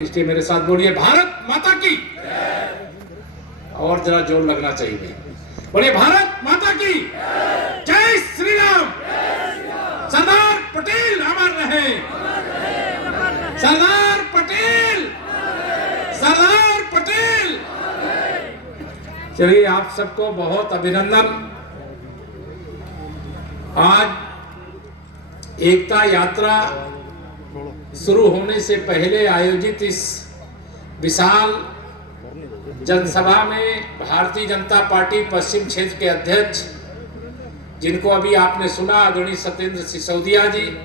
इसलिए मेरे साथ बोलिए भारत माता की। और जरा जोर लगना चाहिए। बोलिए भारत माता की जय श्री राम। सरदार पटेल अमर रहे। सरदार पटेल, सरदार पटेल। चलिए आप सबको बहुत अभिनंदन। आज एकता यात्रा शुरू होने से पहले आयोजित इस विशाल जनसभा में भारतीय जनता पार्टी पश्चिम क्षेत्र के अध्यक्ष, जिनको अभी आपने सुना, आदरणीय सत्येंद्र सिसोदिया जी,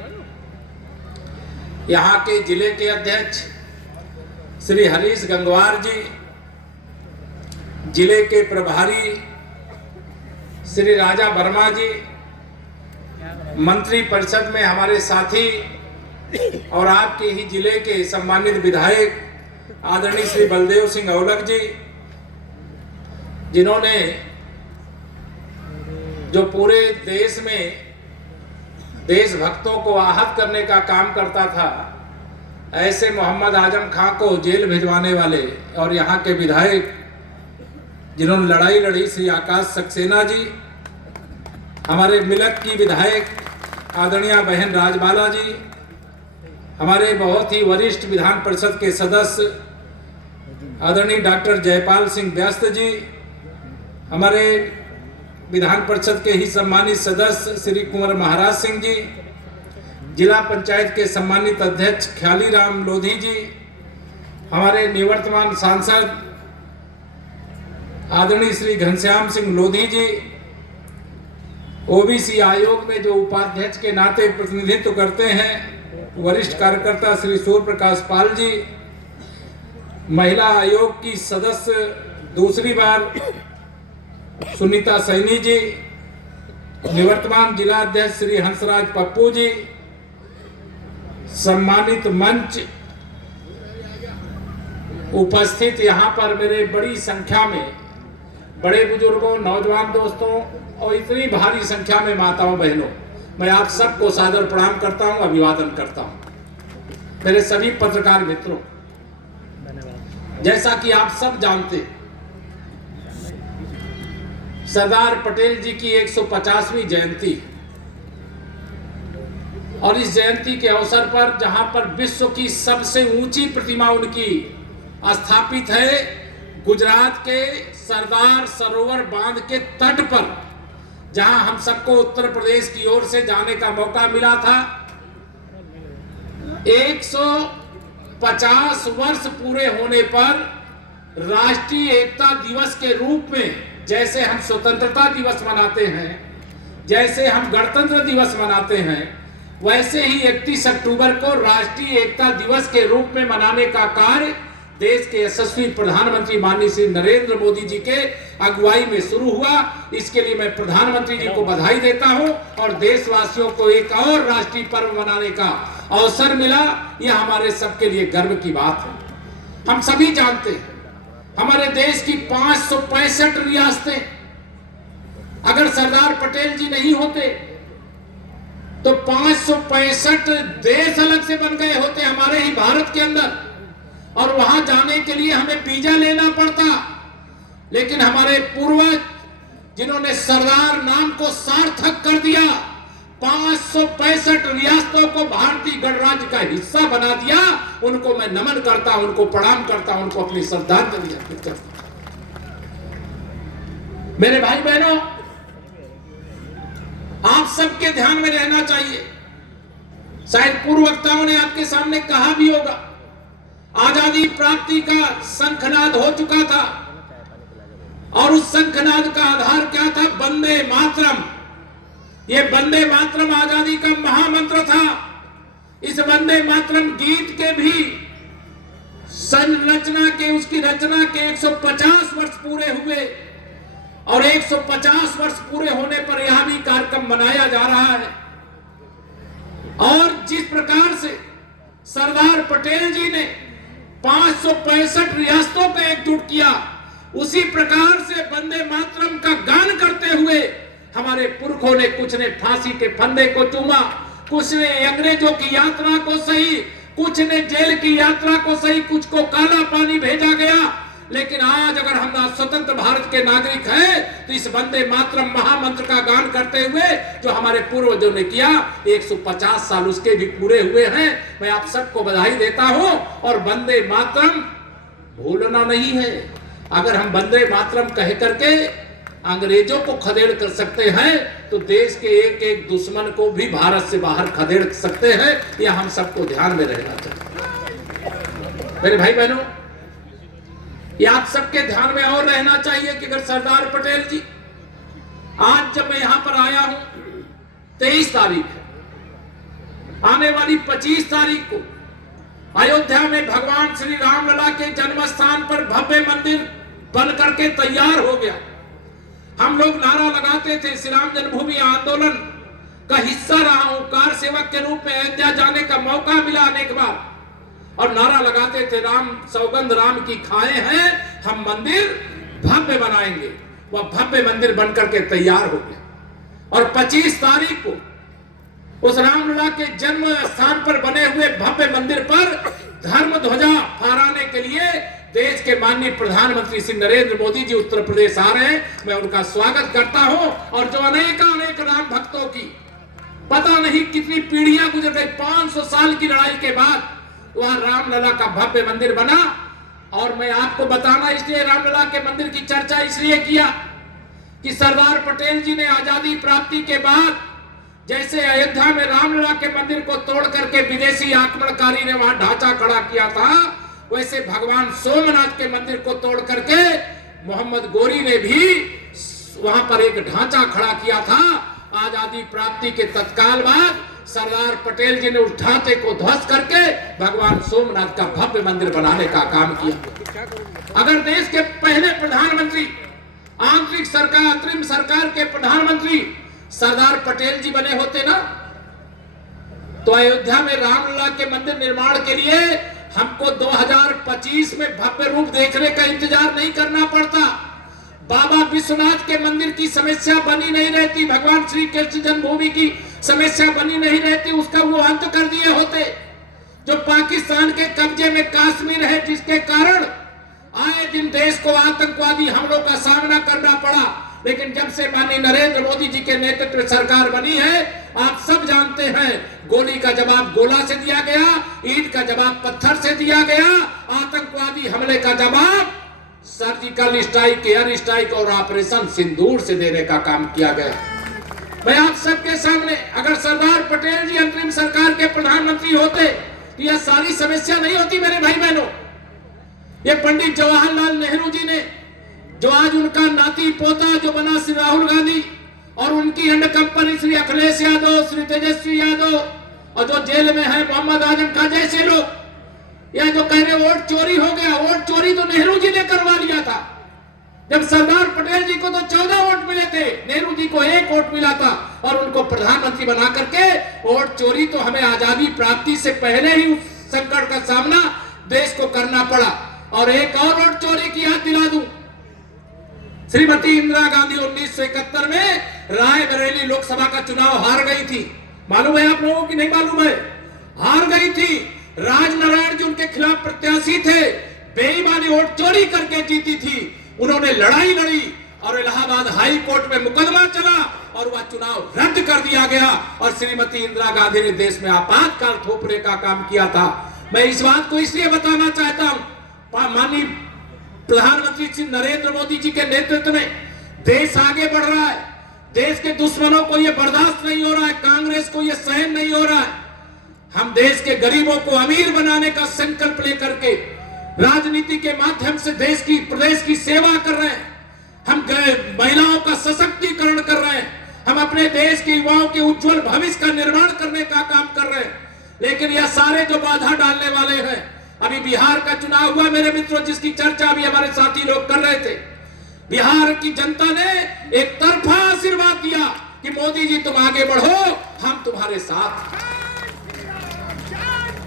यहाँ के जिले के अध्यक्ष श्री हरीश गंगवार जी, जिले के प्रभारी श्री राजा वर्मा जी, मंत्री परिषद में हमारे साथी और आपके ही जिले के सम्मानित विधायक आदरणीय श्री बलदेव सिंह औलख जी, जिन्होंने जो पूरे देश में देशभक्तों को आहत करने का काम करता था, ऐसे मोहम्मद आजम खां को जेल भिजवाने वाले, और यहाँ के विधायक जिन्होंने लड़ाई लड़ी श्री आकाश सक्सेना जी, हमारे मिलक की विधायक आदरणीय बहन राजबाला जी, हमारे बहुत ही वरिष्ठ विधान परिषद के सदस्य आदरणीय डॉक्टर जयपाल सिंह व्यस्त जी, हमारे विधान परिषद के ही सम्मानित सदस्य श्री कुंवर महाराज सिंह जी, जिला पंचायत के सम्मानित अध्यक्ष ख्याली राम लोधी जी, हमारे निवर्तमान सांसद आदरणीय श्री घनश्याम सिंह लोधी जी, ओबीसी आयोग में जो उपाध्यक्ष के नाते प्रतिनिधित्व करते हैं वरिष्ठ कार्यकर्ता श्री सूर्य प्रकाश पाल जी, महिला आयोग की सदस्य दूसरी बार सुनीता सैनी जी, निवर्तमान जिला अध्यक्ष श्री हंसराज पप्पू जी, सम्मानित मंच उपस्थित यहाँ पर मेरे बड़ी संख्या में बड़े बुजुर्गों, नौजवान दोस्तों और इतनी भारी संख्या में माताओं बहनों, मैं आप सबको सादर प्रणाम करता हूं, अभिवादन करता हूं। मेरे सभी पत्रकार मित्रों, जैसा कि आप सब जानते, सरदार पटेल जी की 150वीं जयंती, और इस जयंती के अवसर पर जहां पर विश्व की सबसे ऊंची प्रतिमा उनकी स्थापित है, गुजरात के सरदार सरोवर बांध के तट पर, जहां हम सबको उत्तर प्रदेश की ओर से जाने का मौका मिला था, 150 वर्ष पूरे होने पर राष्ट्रीय एकता दिवस के रूप में, जैसे हम स्वतंत्रता दिवस मनाते हैं, जैसे हम गणतंत्र दिवस मनाते हैं, वैसे ही 31 अक्टूबर को राष्ट्रीय एकता दिवस के रूप में मनाने का कार्य देश के यशस्वी प्रधानमंत्री माननीय श्री नरेंद्र मोदी जी के अगुवाई में शुरू हुआ। इसके लिए मैं प्रधानमंत्री जी को बधाई देता हूं, और देशवासियों को एक और राष्ट्रीय पर्व मनाने का अवसर मिला, यह हमारे सबके लिए गर्व की बात है। हम सभी जानते हैं हमारे देश की 565 रियासतें, अगर सरदार पटेल जी नहीं होते तो 565 देश अलग से बन गए होते हमारे ही भारत के अंदर, और वहां जाने के लिए हमें वीजा लेना पड़ता। लेकिन हमारे पूर्वज जिन्होंने सरदार नाम को सार्थक कर दिया, 565 रियासतों को भारतीय गणराज्य का हिस्सा बना दिया, उनको मैं नमन करता हूं, उनको प्रणाम करता हूं, उनको अपनी श्रद्धांजलि अर्पित करता हूं। मेरे भाई बहनों, आप सबके ध्यान में रहना चाहिए, शायद पूर्व वक्ताओं ने आपके सामने कहा भी होगा, आजादी प्राप्ति का शंखनाद हो चुका था, और उस शंखनाद का आधार क्या था? वंदे मातरम। ये वंदे मातरम आजादी का महामंत्र था। इस वंदे मातरम गीत के भी संरचना के, उसकी रचना के 150 वर्ष पूरे हुए, और 150 वर्ष पूरे होने पर यह भी कार्यक्रम मनाया जा रहा है। और जिस प्रकार से सरदार पटेल जी ने 565 रियासतों को एकजुट किया, उसी प्रकार से वंदे मातरम का गान करते हुए हमारे पुरखों ने, कुछ ने फांसी के फंदे को चूमा, कुछ ने अंग्रेजों की यात्रा को सही, कुछ ने जेल की यात्रा को सही, कुछ को काला पानी भेजा गया, लेकिन आज अगर हम स्वतंत्र भारत के नागरिक हैं तो इस वंदे मातरम महामंत्र का गान करते हुए जो हमारे पूर्वजों ने किया 150 साल उसके भी पूरे हुए हैं। मैं आप सबको बधाई देता हूं और वंदे मातरम भूलना नहीं है। अगर हम वंदे मातरम कह करके अंग्रेजों को खदेड़ कर सकते हैं तो देश के एक एक दुश्मन को भी भारत से बाहर खदेड़ सकते हैं। यह हम सबको ध्यान में रहना चाहिए। मेरे भाई बहनों, ये आप सबके ध्यान में और रहना चाहिए कि अगर सरदार पटेल जी, आज जब मैं यहां पर आया हूं 23 तारीख है, आने वाली 25 तारीख को अयोध्या में भगवान श्री रामलला के जन्म स्थान पर भव्य मंदिर बन करके तैयार हो गया। हम लोग नारा लगाते थे, श्री राम जन्मभूमि आंदोलन का हिस्सा रहा हूं, कार सेवक के रूप में अयोध्या जाने का मौका मिला अनेक बार, और नारा लगाते थे राम सौगंध राम की खाए हैं, हम मंदिर भव्य बनाएंगे। वह भव्य मंदिर बनकर के तैयार हो गया और 25 तारीख को उस रामलला के जन्म स्थान पर बने हुए भव्य मंदिर पर धर्म ध्वजा फहराने के लिए देश के माननीय प्रधानमंत्री श्री नरेंद्र मोदी जी उत्तर प्रदेश आ रहे हैं। मैं उनका स्वागत करता हूं। और जो अनेक राम भक्तों की पता नहीं कितनी पीढ़ियां गुजर गई, 500 साल की लड़ाई के बाद वहां रामलला का भव्य मंदिर बना। और मैं आपको बताना इसलिए रामलला के मंदिर की चर्चा इसलिए किया कि सरदार पटेल जी ने आजादी प्राप्ति के बाद जैसे अयोध्या में रामलला के मंदिर को तोड़ करके विदेशी आक्रमणकारी ने वहां ढांचा खड़ा किया था, वैसे भगवान सोमनाथ के मंदिर को तोड़ करके मोहम्मद गोरी ने भी वहां पर एक ढांचा खड़ा किया था। आजादी प्राप्ति के तत्काल बाद सरदार पटेल जी ने उस ढांचे को ध्वस्त करके भगवान सोमनाथ का भव्य मंदिर बनाने का काम किया। अगर देश के पहले प्रधानमंत्री, आंतरिक सरकार, अंतरिम सरकार के प्रधानमंत्री सरदार पटेल जी बने होते ना, तो अयोध्या में रामलला के मंदिर निर्माण के लिए हमको 2025 में भव्य रूप देखने का इंतजार नहीं करना पड़ता। बाबा विश्वनाथ के मंदिर की समस्या बनी नहीं रहती, भगवान श्री कृष्ण जन्मभूमि की समस्या बनी नहीं रहती, उसका वो अंत कर दिए होते। जो पाकिस्तान के कब्जे में कश्मीर है, जिसके कारण आए दिन देश को आतंकवादी हमलों का सामना करना पड़ा, लेकिन जब से माननीय नरेंद्र मोदी जी के नेतृत्व में सरकार बनी है, आप सब जानते हैं, गोली का जवाब गोला से दिया गया, ईंट का जवाब पत्थर से दिया गया, आतंकवादी हमले का जवाब सर्जिकल स्ट्राइक, एयर स्ट्राइक और ऑपरेशन सिंदूर से देने का काम किया गया। मैं आप सबके सामने, अगर सरदार पटेल जी अंतरिम सरकार के प्रधानमंत्री होते तो यह सारी समस्या नहीं होती। मेरे भाई बहनों, ये पंडित जवाहरलाल नेहरू जी ने, जो आज उनका नाती पोता जो बना श्री राहुल गांधी, और उनकी अंडर कंपनी श्री अखिलेश यादव, श्री तेजस्वी यादव, और जो जेल में है मोहम्मद आजम खान जैसे लोग, यह जो कह रहे वोट चोरी हो गया, वोट चोरी तो नेहरू जी ने करवा लिया था। जब सरदार पटेल जी को तो 14 वोट मिले थे, नेहरू जी को 1 वोट मिला था, और उनको प्रधानमंत्री बना करके वोट चोरी तो हमें आजादी प्राप्ति से पहले ही उस संकट का सामना देश को करना पड़ा। और एक और वोट चोरी की याद दिला दूं, श्रीमती इंदिरा गांधी 1971 में रायबरेली लोकसभा का चुनाव हार गई थी। मालूम है आप लोगों की? नहीं मालूम है? हार गई थी। राजनारायण जी उनके खिलाफ प्रत्याशी थे, बेईमानी वोट चोरी करके जीती थी। उन्होंने लड़ाई लड़ी और इलाहाबाद हाई कोर्ट में मुकदमा चला और वह चुनाव रद्द कर दिया गया, और श्रीमती इंदिरा गांधी ने देश में आपातकाल थोपने का काम किया था। मैं इस बात को इसलिए बताना चाहता हूं, माननीय प्रधानमंत्री श्री नरेंद्र मोदी जी के नेतृत्व में देश आगे बढ़ रहा है। देश के दुश्मनों को यह बर्दाश्त नहीं हो रहा है, कांग्रेस को यह सहन नहीं हो रहा है। हम देश के गरीबों को अमीर बनाने का संकल्प लेकर के राजनीति के माध्यम से देश की, प्रदेश की सेवा कर रहे हैं। हम महिलाओं का सशक्तिकरण कर रहे हैं। हम अपने देश के युवाओं के उज्जवल भविष्य का निर्माण करने का काम कर रहे हैं। लेकिन यह सारे जो बाधा डालने वाले हैं, अभी बिहार का चुनाव हुआ मेरे मित्रों, जिसकी चर्चा अभी हमारे साथी लोग कर रहे थे। बिहार की जनता ने एक तरफा आशीर्वाद दिया कि मोदी जी तुम आगे बढ़ो, हम तुम्हारे साथ।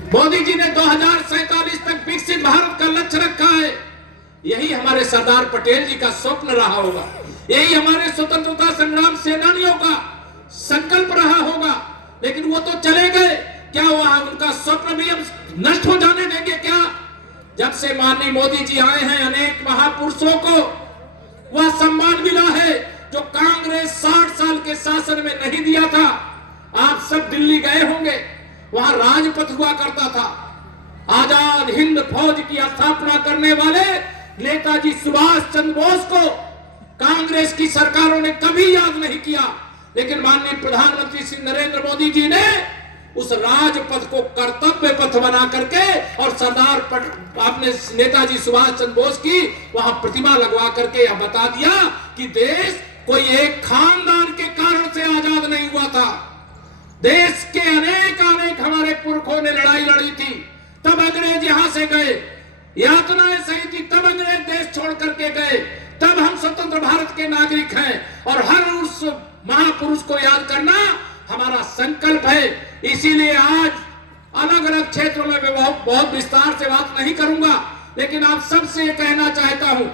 मोदी जी ने 2047 तक विकसित भारत का लक्ष्य रखा है। यही हमारे सरदार पटेल जी का स्वप्न रहा होगा, यही हमारे स्वतंत्रता संग्राम सेनानियों का संकल्प रहा होगा। लेकिन वो तो चले गए, क्या वह उनका स्वप्न भी अब नष्ट हो जाने देंगे क्या? जब से माननीय मोदी जी आए हैं, अनेक महापुरुषों को वह सम्मान मिला है जो कांग्रेस 60 साल के शासन में नहीं दिया था। आप सब दिल्ली गए होंगे, वहां राजपथ हुआ करता था। आजाद हिंद फौज की स्थापना करने वाले नेताजी सुभाष चंद्र बोस को कांग्रेस की सरकारों ने कभी याद नहीं किया, लेकिन माननीय प्रधानमंत्री श्री नरेंद्र मोदी जी ने उस राजपथ को कर्तव्य पथ बना करके और सरदार अपने नेताजी सुभाष चंद्र बोस की वहां प्रतिमा लगवा करके यह बता दिया कि देश कोई एक खानदान के कारण से आजाद नहीं हुआ था। देश के अनेक हमारे पुरखों ने लड़ाई लड़ी थी, तब अंग्रेज यहां से गए, यातनाएं सही थी, तब अंग्रेज देश छोड़ करके गए, तब हम स्वतंत्र भारत के नागरिक हैं। और हर उस महापुरुष को याद करना हमारा संकल्प है। इसीलिए आज अलग अलग क्षेत्रों में मैं बहुत विस्तार से बात नहीं करूंगा, लेकिन आप सबसे कहना चाहता हूं,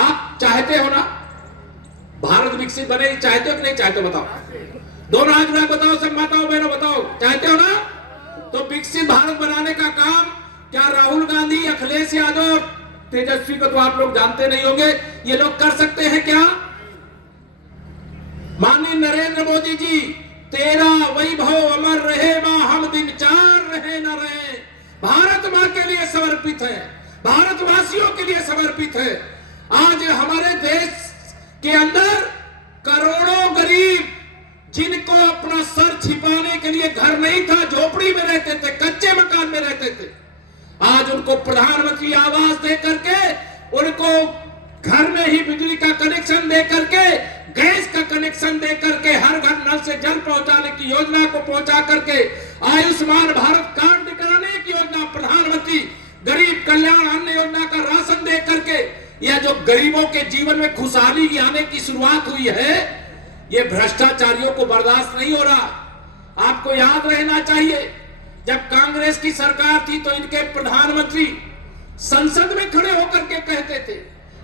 आप चाहते हो ना भारत विकसित बने? चाहते हो कि नहीं चाहते? बताओ, दोनों हाथ उठा बताओ, सब माताओं बहनों बताओ, चाहते हो ना? तो विकसित भारत बनाने का काम क्या राहुल गांधी, अखिलेश यादव, तेजस्वी को तो आप लोग जानते नहीं होंगे, ये लोग कर सकते हैं क्या? माननीय नरेंद्र मोदी जी, तेरा वैभव अमर रहे मां, हम दिन चार रहे न रहे, भारत मां के लिए समर्पित है, भारतवासियों के लिए समर्पित है। आज हमारे देश के अंदर करोड़ों गरीब जिनको अपना सर छिपाने के लिए घर नहीं था, झोपड़ी में रहते थे, कच्चे मकान में रहते थे, आज उनको प्रधानमंत्री आवास दे करके, उनको घर में ही बिजली का कनेक्शन दे करके, गैस का कनेक्शन दे करके, हर घर नल से जल पहुंचाने की योजना को पहुंचा करके, आयुष्मान भारत कार्ड कराने की योजना, प्रधानमंत्री गरीब कल्याण अन्न योजना का राशन दे करके, यह जो गरीबों के जीवन में खुशहाली आने की शुरुआत हुई है, ये भ्रष्टाचारियों को बर्दाश्त नहीं हो रहा। आपको याद रहना चाहिए, जब कांग्रेस की सरकार थी तो इनके प्रधानमंत्री संसद में खड़े होकर के कहते थे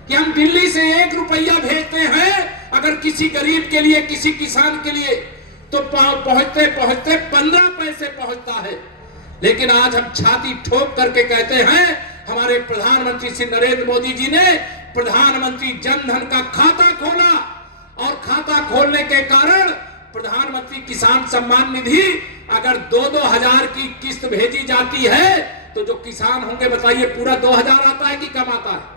कि हम दिल्ली से 1 रुपया भेजते हैं अगर किसी गरीब के लिए, किसी किसान के लिए, तो पहुंचते पहुंचते 15 पैसे पहुंचता है। लेकिन आज हम छाती ठोक करके कहते हैं, हमारे प्रधानमंत्री श्री नरेंद्र मोदी जी ने प्रधानमंत्री जन धन का खाता खोला, और खाता खोलने के कारण प्रधानमंत्री किसान सम्मान निधि अगर 2-2 हजार की किस्त भेजी जाती है, तो जो किसान होंगे बताइए पूरा 2000 आता है कि कम आता है?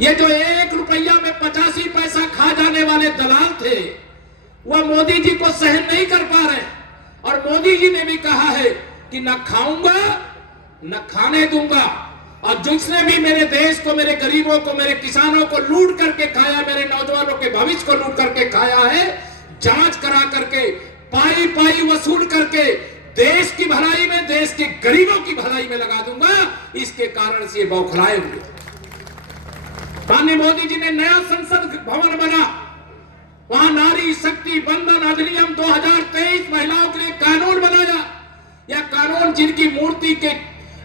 ये जो 1 रुपया में 85 पैसा खा जाने वाले दलाल थे, वह मोदी जी को सहन नहीं कर पा रहे, और मोदी जी ने भी कहा है कि न खाऊंगा न खाने दूंगा। और जिसने भी मेरे देश को, मेरे गरीबों को, मेरे किसानों को लूट करके खाया, मेरे नौजवानों के भविष्य को लूट करके खाया है, जांच करा करके, पाई पाई वसूल करके देश की भलाई में, देश के गरीबों की भलाई में लगा दूंगा। इसके कारण से ये बौखलाए हुए। माननीय मोदी जी ने नया संसद भवन बना, वहां नारी शक्ति बंधन अधिनियम 2023 महिलाओं के लिए कानून बनाया। यह कानून जिनकी मूर्ति के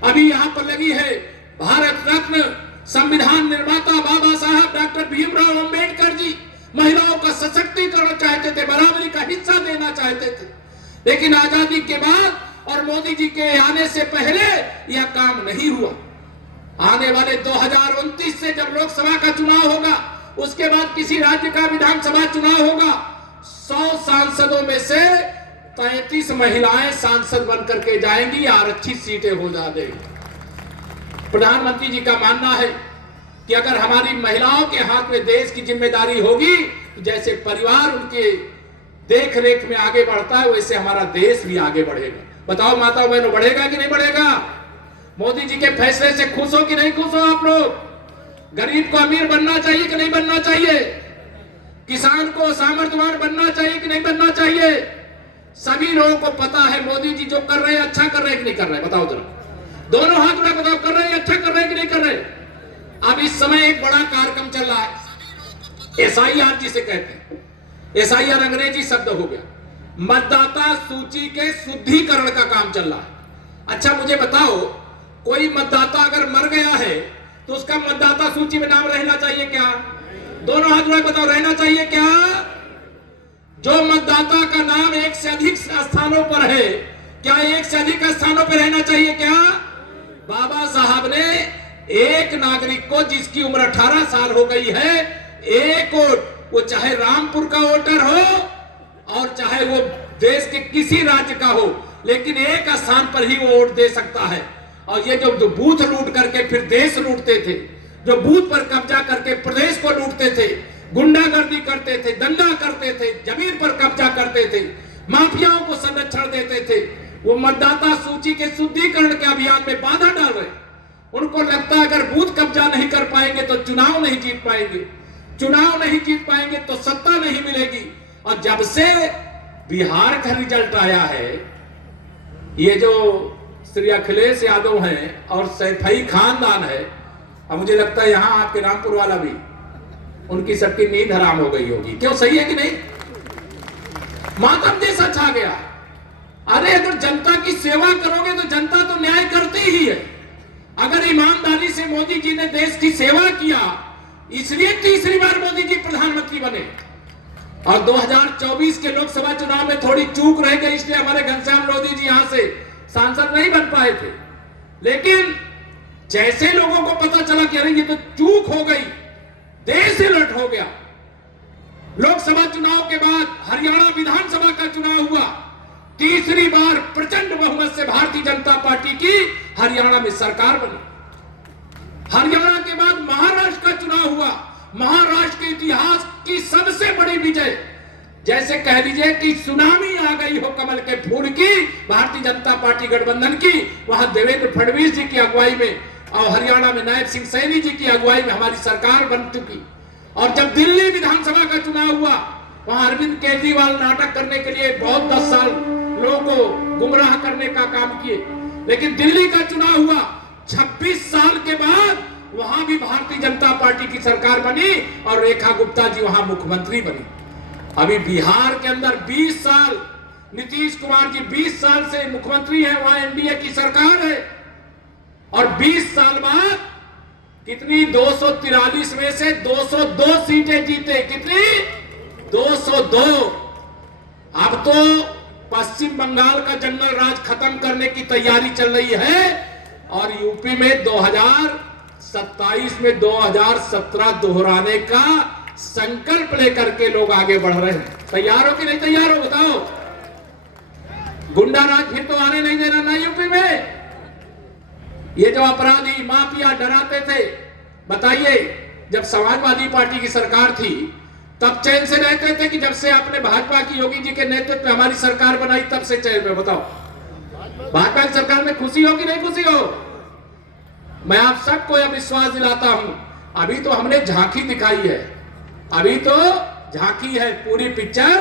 अभी यहां पर लगी है, भारत रत्न संविधान निर्माता बाबा साहब डॉक्टर भीमराव अंबेडकर जी, महिलाओं का सशक्तिकरण चाहते थे, बराबरी का हिस्सा देना चाहते थे, लेकिन आजादी के बाद और मोदी जी के आने से पहले यह काम नहीं हुआ। आने वाले 2029 से जब लोकसभा का चुनाव होगा, उसके बाद किसी राज्य का विधानसभा चुनाव होगा, 100 सांसदों में से 33 महिलाएं सांसद बन करके जाएंगी, आरक्षित सीटें हो जाएंगी। प्रधानमंत्री जी का मानना है कि अगर हमारी महिलाओं के हाथ में देश की जिम्मेदारी होगी, तो जैसे परिवार उनके देख रेख में आगे बढ़ता है, वैसे हमारा देश भी आगे बढ़ेगा। बताओ माताओं बहनों, बढ़ेगा कि नहीं बढ़ेगा? मोदी जी के फैसले से खुश हो कि नहीं खुश हो आप लोग? गरीब को अमीर बनना चाहिए कि नहीं बनना चाहिए? किसान को सामर्थ्यवान बनना चाहिए कि नहीं बनना चाहिए? सभी लोगों को पता है मोदी जी जो कर रहे हैं अच्छा कर रहे हैं कि नहीं कर रहे हैं? बताओ जरा, दोनों हाथ उठा बताओ, कर रहे हैं अच्छा कर रहे हैं कि नहीं कर रहे? अब इस समय एक बड़ा कार्यक्रम चल रहा है, SIR जिसे कहते हैं। SIR अंग्रेजी शब्द हो गया, मतदाता सूची के शुद्धिकरण का काम चल रहा है। अच्छा मुझे बताओ, कोई मतदाता अगर मर गया है तो उसका मतदाता सूची में नाम रहना चाहिए क्या? दोनों हाथ उठा बताओ, रहना चाहिए क्या? जो मतदाता का नाम एक से अधिक स्थानों पर है, क्या एक से अधिक स्थानों पर रहना चाहिए? क्या बाबा साहब ने एक नागरिक को जिसकी उम्र 18 साल हो गई है, एक वोट, वो चाहे रामपुर का वोटर हो और चाहे वो देश के किसी राज्य का हो, लेकिन एक स्थान पर ही वो वोट दे सकता है। और ये जो बूथ लूट करके फिर देश लूटते थे, जो बूथ पर कब्जा करके प्रदेश को लूटते थे, गुंडागर्दी करते थे, दंगा करते थे, जमीन पर कब्जा करते थे, माफियाओं को संरक्षण देते थे, वो मतदाता सूची के शुद्धिकरण के अभियान में बाधा डाल रहे। उनको लगता है अगर बूथ कब्जा नहीं कर पाएंगे तो चुनाव नहीं जीत पाएंगे, चुनाव नहीं जीत पाएंगे तो सत्ता नहीं मिलेगी। और जब से बिहार का रिजल्ट आया है, ये जो श्री अखिलेश यादव हैं और सैफई खानदान है, और मुझे लगता है यहां आपके रामपुर वाला भी, उनकी सबकी नींद हराम हो गई होगी। क्यों, सही है कि नहीं? मातम जैसा छा गया। अरे अगर जनता की सेवा करोगे तो जनता तो न्याय करती ही है। अगर ईमानदारी से मोदी जी ने देश की सेवा किया, इसलिए तीसरी बार मोदी जी प्रधानमंत्री बने। और 2024 के लोकसभा चुनाव में थोड़ी चूक रह गई, इसलिए हमारे घनश्याम लोधी जी यहां से सांसद नहीं बन पाए थे। लेकिन जैसे लोगों को पता चला कि अरे ये तो चूक हो गई, देश उलट हो गया, लोकसभा चुनाव के बाद हरियाणा विधानसभा का चुनाव हुआ, तीसरी बार प्रचंड बहुमत से भारतीय जनता पार्टी की हरियाणा में सरकार बनी। हरियाणा के बाद महाराष्ट्र का चुनाव हुआ, महाराष्ट्र के इतिहास की सबसे बड़ी विजय, जैसे कह लीजिए कि सुनामी आ गई हो कमल के फूल की, भारतीय जनता पार्टी गठबंधन की। वहां देवेंद्र फडणवीस जी की अगुवाई में और हरियाणा में नायब सिंह सैनी जी की अगुवाई में हमारी सरकार बन चुकी। और जब दिल्ली विधानसभा का चुनाव हुआ, वहां अरविंद केजरीवाल नाटक करने के लिए बहुत 10 साल लोगों को गुमराह करने का काम किए, लेकिन दिल्ली का चुनाव हुआ, 26 साल के बाद वहां भी भारतीय जनता पार्टी की सरकार बनी और रेखा गुप्ता जी वहां मुख्यमंत्री बनी। अभी बिहार के अंदर 20 साल नीतीश कुमार जी 20 साल से मुख्यमंत्री हैं, वहां एनडीए की सरकार है। और 20 साल बाद कितनी, 243 में से 202 सीटें जीते। कितनी? 202। अब तो पश्चिम बंगाल का जंगल राज खत्म करने की तैयारी चल रही है और यूपी में 2027 में 2017 दोहराने का संकल्प लेकर के लोग आगे बढ़ रहे हैं। तैयार हो कि नहीं तैयार हो, बताओ? गुंडा राज फिर तो आने नहीं देना ना यूपी में। ये जो अपराधी माफिया डराते थे, बताइए जब समाजवादी पार्टी की सरकार थी तब चैन से रहते थे कि जब से आपने भाजपा की योगी जी के नेतृत्व में हमारी सरकार बनाई तब से चैन में? बताओ, भाजपा की सरकार में खुशी हो कि नहीं खुशी हो? मैं आप सबको यह विश्वास दिलाता हूं, अभी तो हमने झांकी दिखाई है, अभी तो झांकी है, पूरी पिक्चर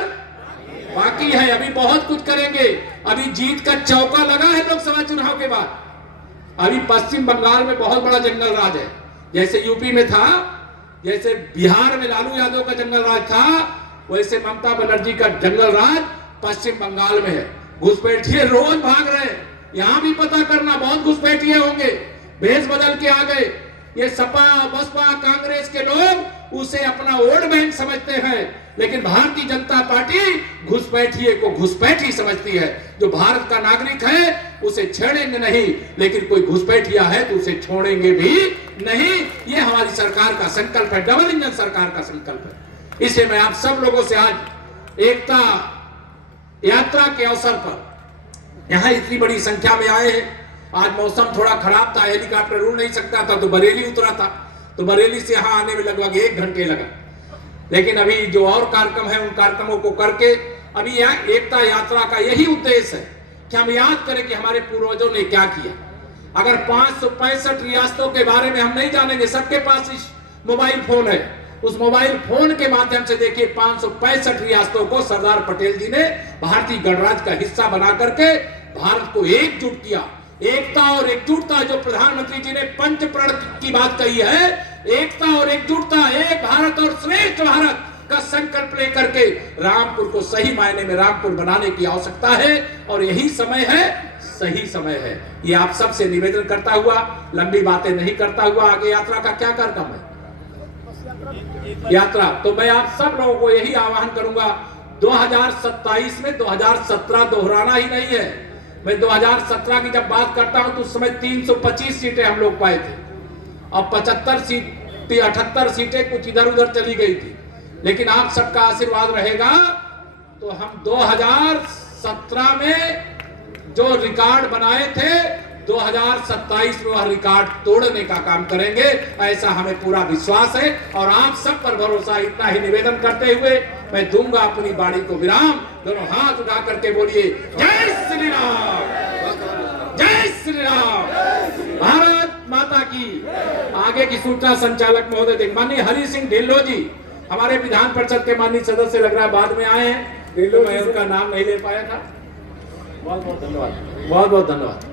बाकी है। अभी बहुत कुछ करेंगे। अभी जीत का चौका लगा है लोकसभा चुनाव के बाद। अभी पश्चिम बंगाल में बहुत बड़ा जंगल राज है, जैसे यूपी में था, जैसे बिहार में लालू यादव का जंगल राज था, वैसे ममता बनर्जी का जंगल राज पश्चिम बंगाल में है। घुसपैठिए रोज भाग रहे हैं, यहां भी पता करना, बहुत घुसपैठिए होंगे, भेष बदल के आ गए। ये सपा बसपा कांग्रेस के लोग उसे अपना वोट बैंक समझते हैं, लेकिन भारतीय जनता पार्टी घुसपैठिए को घुसपैठी समझती है। जो भारत का नागरिक है उसे छेड़ेंगे नहीं, लेकिन कोई घुसपैठिया है तो उसे छोड़ेंगे भी नहीं। ये हमारी सरकार का संकल्प है, डबल इंजन सरकार का संकल्प है। इसलिए मैं आप सब लोगों से आज एकता यात्रा के अवसर पर यहां इतनी बड़ी संख्या में आए हैं। आज मौसम थोड़ा खराब था, हेलीकॉप्टर उड़ नहीं सकता था, तो बरेली उतरा था, तो बरेली से यहां आने में लगभग 1 घंटे लगा। लेकिन अभी जो और कार्यक्रम है उन कार्यक्रमों को करके अभी यहाँ एकता यात्रा का यही उद्देश्य है कि हम याद करें कि हमारे पूर्वजों ने क्या किया। अगर 565 रियासतों के बारे में हम नहीं जानेंगे, सबके पास इस मोबाइल फोन है, उस मोबाइल फोन के माध्यम से देखिए 565 रियासतों को सरदार पटेल जी ने भारतीय गणराज्य का हिस्सा बना करके भारत को एकजुट किया। एकता और एकजुटता, जो प्रधानमंत्री जी ने पंच प्रण की बात कही है, एकता और एकजुटता, एक भारत और श्रेष्ठ भारत का संकल्प लेकर के रामपुर को सही मायने में रामपुर बनाने की आवश्यकता है। और यही समय है, सही समय है। ये आप सबसे निवेदन करता हुआ, लंबी बातें नहीं करता हुआ, आगे यात्रा का क्या कार्यक्रम है यात्रा, तो मैं आप सब लोगों को यही आह्वान करूंगा, 2027 में 2017 दोहराना ही नहीं है। मैं 2017 की जब बात करता हूं तो उस समय 325 सीटें हम लोग पाए थे, अब 78 सीटें कुछ इधर उधर चली गई थी। लेकिन आप सबका आशीर्वाद रहेगा तो हम 2017 में जो रिकॉर्ड बनाए थे 2027 में वह रिकॉर्ड तोड़ने का काम करेंगे, ऐसा हमें पूरा विश्वास है और आप सब पर भरोसा। इतना ही निवेदन करते हुए मैं दूंगा अपनी बाणी को विराम। दोनों हाथ उठा करके बोलिए जय श्री राम, जय श्री राम, भारत माता की। आगे की सूचना संचालक महोदय देख। माननीय हरि सिंह ढिल्लो जी हमारे विधान परिषद के माननीय सदस्य लग रहा है बाद में आए हैं, ढिल्लो मैं उनका नाम नहीं ले पाया था। बहुत बहुत धन्यवाद, बहुत बहुत धन्यवाद।